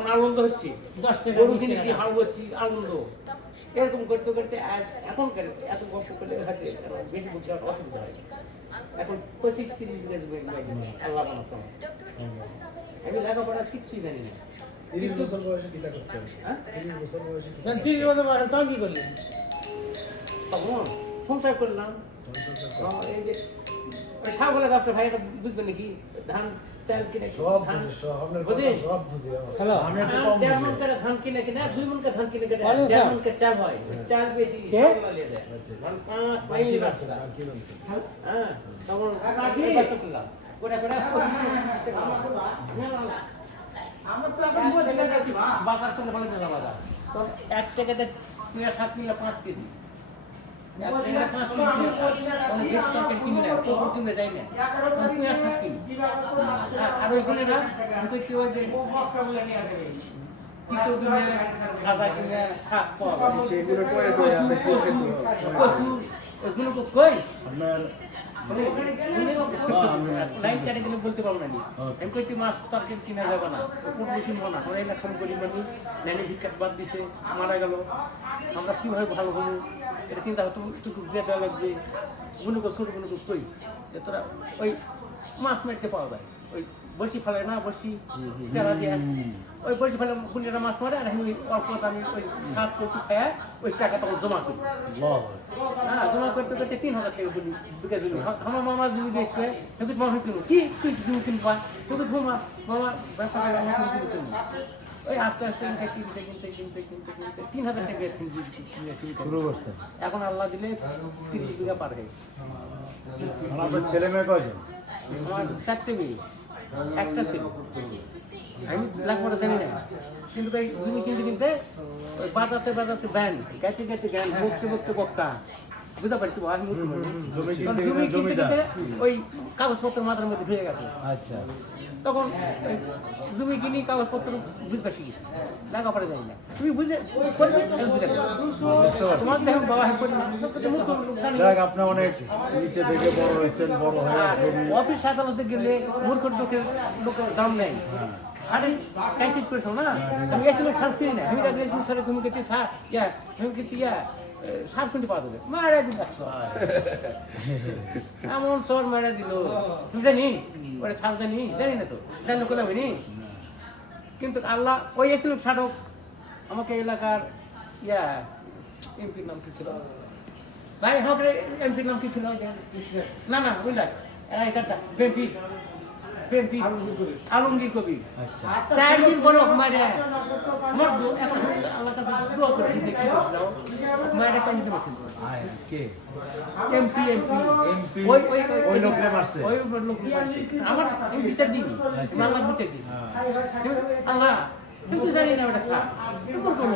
তখন আনন্দ হচ্ছে 10 টাকা গরু 20 কিনেছি টাকা। হাল করছি আনন্দ এরকম করতে করতে আজ এখন এত গল্প করলে হয়তো বেশি বুঝতে অসুবিধা হয় এখন 25-30 বিঘা জমি আল্লাহ বানাচ্ছে আমি লেখাপড়া কিচ্ছুই জানি না 30 বছর বয়সে কিতা করতে হবে হ্যাঁ 30 বছর বয়সে কিতা দেন 30 বছর বয়স তখন কি করলেন? তখন সংসার করলাম এই যে ওই ছাগলের ব্যবসা ভাই এটা বুঝবে নাকি ধান চাল কিনে সব ধান বুঝি সব আপনার কথা বুঝিস? সব বুঝি হ্যালো। আমি একটু কম দেড় বুঝি মন করে ধান কিনে কিনে 2 মন করে ধান কিনে কিনে আরে দেড় স্যার। মন করে চাল হয় চাল বেশি কে? ছাগল লিয়ে যায় আচ্ছা। ধান 5 মাইল কি ব্যবসা বলছেন আর কি বলছেন হ্যাঁ তখন ব্যবসা করলাম করে করে 25 টাকা আমরা তো এখন বলে গেছি বাজার করলে ভালো না বাজার তখন 1 টাকাতে পুরা 7 কিলো 5 কেজি 1 টাকাতে 5 কেজি তখন 20 টাকা কিনে নেয় কোন কিনে যায় না তখন পুরা 7 কিলো আর ওইগুলো না আমাকে কি হয় যে তিতো কিনে গাঁজা কিনে শাক পাওয়া যায়। এগুলো কয়ে কয়ে আপনি শিখে তো কচু ওগুলো কই আপনার লাইন কাটে গেলে বলতে পারবো না আমি কইতে মাছ তরকারি কিনা যাবে না পুরো কিনবো না আমরা এলাকার গরিব মানুষ লাইনে ভিক্ষাত বাদ দিছে মারা গেল আমরা কিভাবে ভালো হবো এটা চিন্তা হতো একটু দিয়ে দেওয়া লাগবে গুনুকো ছোট গুনুকো কই যে তোরা ওই মাছ মারতে পাওয়া যায় ওই বড়শি ফেলে না বড়শি চেরা দিয়ে ওই বড়শি ফেলে গুলিরা মাছ মারে আর আমি ওই অল্প দামি ওই শাক কচু খায় ওই টাকা তখন জমা করি লভ হ্যাঁ জমা করতে করতে 3000 টাকা বলি বিঘা জমি আমার মামা জমি বেচবে কিন্তু মামা কিনবো কি তুই জমি কিনবা কিন্তু ধোমা মামা ব্যবসা করে আমার জমি কিনবো ওই আস্তে আস্তে কিনতে 3000 টাকা কিনে শুরু করতেন এখন আল্লাহ দিলে 30 বিঘা পার হয়ে আর আপনার ছেলে মেয়ে কয়জন আমার 4টে মেয়ে একটা ছিল আমি লেখাপড়া জানি না কিন্তু ওই জমি কিনতে ওই বাজাতে বাজাতে ব্যান গাইতে গাইতে জ্ঞান বকতে বকতে বক্তা বুঝতে পারছি আমি জমি কিনতে জমি কিনতে জমিদার ওই কাগজপত্র মাথার মধ্যে ঢুকে গেছে আচ্ছা তখন ওই জমি কিনি কাগজপত্র বুঝতে শিখেছি লেখাপড়া জানি না তুমি বুঝে করবে আমি বুঝে দেবো। তোমার দেখো বাবা হেল্প করবে দেখ আপনি অনেক নিচে থেকে বড় হয়েছেন বড় হয়ে জমি অফিস আদালতে গেলে মূর্খ লোকের দাম নেই আরে কাইসিট করেছো না আমি এসে লোক ছাড়ছি না আমি তাদের এসে স্যার তুমি কেটে সার ইয়া আমি কেটে ইয়া সার কিনতে পাওয়া যাবে মারা দিল এমন সর মারা দিল তুমি জানি ওরা সার জানি জানি না তো জানি কোথাও হয়নি কিন্তু আল্লাহ ওই এসে লোক সাধক আমাকে এলাকার ইয়া এমপির নাম কি ছিল ভাই হকরে এমপির নাম কি ছিল না না বুঝলা এরা এখানটা পেম্পি আলমগীর কবির আচ্ছা 4 দিন পরে মারে আমার এখন আল্লাহর কাছে দোয়া করছি দেখি দাও মারে কোন দিন মারছে আয় কে এমপি এমপি ওই ওই লোকরে মারছে ওই লোকরে মারছে আমার আমি বিচার দিই আল্লাহ বিচার দিই আল্লাহ তুই তো জানি না ওটা স্যার কোন কোন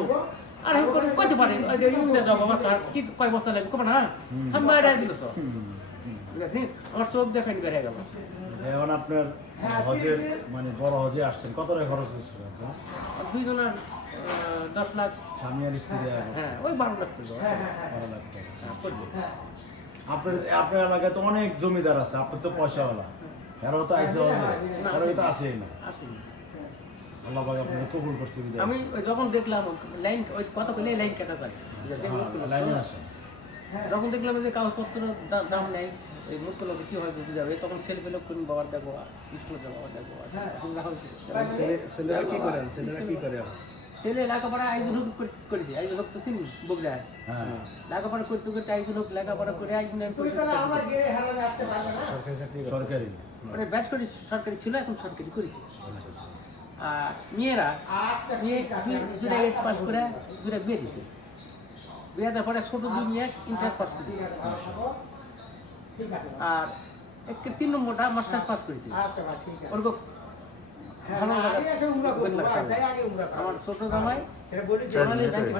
আর আমি কোন কত পারে ওই যে ইউনে যাব আমার স্যার কি কয় বছর লাগবে কবে না আমি মারা দিল স্যার ঠিক আছে আমার সব দেখেন বেড়ে গেল এখন আপনার হজের মানে বড় হজে আসছেন কত টাকা খরচ হয়েছিল আপনার দুইজনের 10 লাখ স্বামী আর স্ত্রী আর হ্যাঁ ওই 12 লাখ পড়লো 12 লাখ টাকা পড়লো আপনার আপনার এলাকায় তো অনেক জমিদার আছে আপনার তো পয়সাওয়ালা এরাও তো আইসে হজে এরাও তো আসেই না আসেনি। আল্লাহ পাক আপনাকে কবুল করছে বিদায় আমি ওই যখন দেখলাম লাইন ওই কথা বলে লাইন কাটা যায় লাইনে আসে যখন দেখলাম যে কাগজপত্র দাম নেই এই মুক্ত লোকে কি হয় বুঝে যাবে তখন সেলফি লোক করুন বাবার দেখো স্কুলে যাবো বাবার দেখো ছেলেরা কি করে ছেলেরা কি করে ছেলে লেখাপড়া আইজন হোক করেছে আইজন হোক তো চিনি বগুড়া হ্যাঁ লেখাপড়া করতে করতে আইজন হোক লেখাপড়া করে আইজন সরকারি চাকরি সরকারি মানে ব্যাচ করে সরকারি ছিল এখন সরকারি করেছে আচ্ছা আচ্ছা আর মেয়েরা মেয়ে দুটা 8 পাস করে দুটা বিয়ে দিছে বিয়ে দেওয়ার পরে ছোট 2 মেয়ে ইন্টার পাস করেছে আর একটা 3 নম্বরটা মাস্টার্স পাস করেছে ওরকম ভালো লাগা আমার ছোট জামাই সোনালী ব্যাংকে